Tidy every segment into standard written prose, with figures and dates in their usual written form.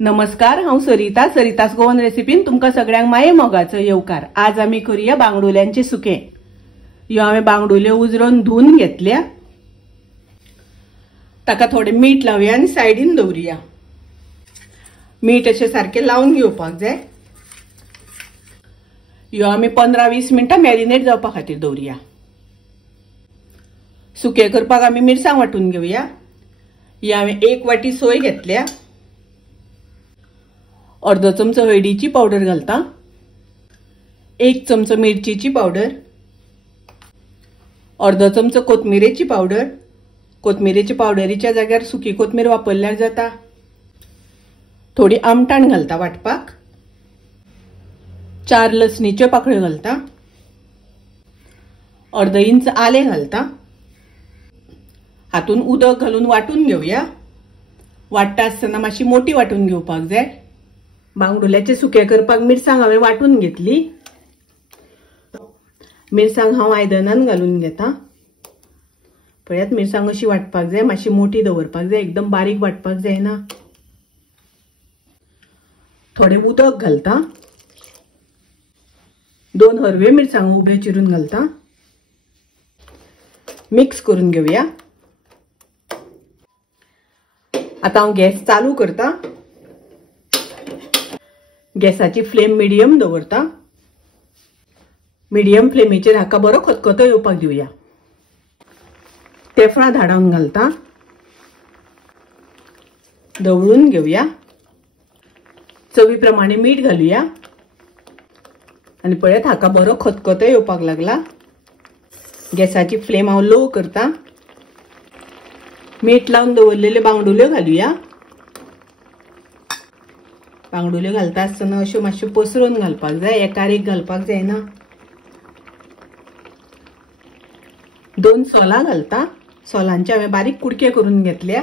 नमस्कार, हांव सरितास गोवन रेसिपीन तुमकां सगळ्यांक माये मोगाचो येवकार। आज आमी करूया बांगडुल्यांचे सुके। ह्यो हांवें बांगडुल्यो उजरोवन धुवन घेतल्या। ताका थोडे मीठ लावया आनी सायडीन दवरुया। मीठ अशें सारकें लावन घेवपाक जाय। ह्यो आमी 15-20 मिनटां मॅरिनेट जावपा खातीर दवरुया। सुके करपाक आमी मिरसांग वांटून घेवया। ही हांवें 1 वाटी सोय घेतल्या। अर्धो चमचो हळदीची पावडर घालता। 1 चमचो मिरचीची पावडर। अर्धो चमचो कोथमिरेची पावडर। कोथमिरेच्या पावडरीच्या जाग्यार सुकी कोथमीर वापरल्यार जाता। थोडी आमटाण घालता वाटपाक। 4 लसणीच्यो पाकळ्यो घालता। अर्धो इंच आले घालता। हातून उदक घालून वाटून घेवया। वाटता आसतना मातशी मोठी वाटून घेवपाक जाय। बांगडुल्यांचे सुके करपाक मिरसांग हांवें वाटून घेतली। मिरसांग हांव आयदनान घालून घेता। पळयात, मिरसांग अशी वाटपाक जाय, मातशी मोठी दवरपाक जाय, एकदम बारीक वाटपाक जायना। थोडे उदक घालता। 2 हरवे मिरसांग उबे चिरून घालता। मिक्स करून घेवया। आता हांव गॅस चालू करता। गॅसाची फ्लेम मिडियम दवरता। मिडियम फ्लेमीचेर हाका बरो खतखतो येवपाक दिवया। तेफळां धाडावन घालता। दवळून घेवया। चवी प्रमाणे मीठ घालुया आनी पळयात, हाका बरो खतखतो येवपाक लागला। गॅसाची फ्लेम हांव लो करता। मीठ लावन दवरलेले बांगडुल्यो घालुया। बांगडुल्यो घालता आसतना अश्यो मातश्यो पसरून घालपाक जाय, एकार एक घालपाक जायना। 2 सोलां घालता। सोलांचे हांवें बारीक कुडके करून घेतल्या।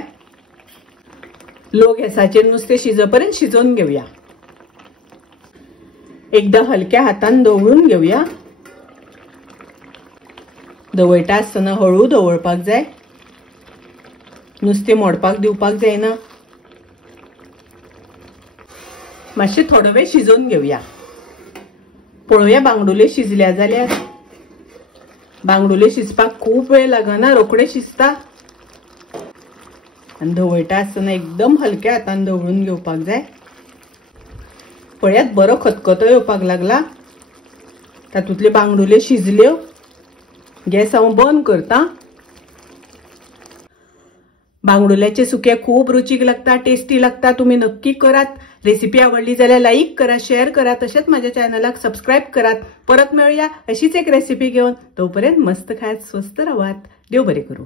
लो गॅसाचेर नुस्तें शिजपर्यंत शिजोवन घेवया। एकदा हलक्या हातान दवळून घेवया। दवळटा आसतना हळू दवळपाक जाय, नुस्तें मोडपाक दिवपाक जायना। मातशें थोडो वेळ शिजोवन घेवया। पळोवया बांगडुल्यो शिजल्या जाल्यार। बांगडुल्यो शिजपाक खूब वेळ लागना, रोखडे शिजता। आनी दवळटा आसतना एकदम हलक्या हातान दवळून घेवपाक जाय। पळयात, बरो खतखतो येवपाक लागला। तातूंतल्यो बांगडुल्यो शिजल्यो। गॅस हांव बंद करता। बांगडुल्यांचे सुके खूब रुचीक लागता, टेस्टी लागता। तुम्ही नक्की करात। रेसिपी आवडली जाल्यार लाईक करा, शेअर करा, तशेंच माझ्या चॅनलाक सबस्क्राईब करात। परत मेळूया अशीच एक रेसिपी घेऊन। तोपर्यंत मस्त खात, स्वस्त राहात। देव बरे करू।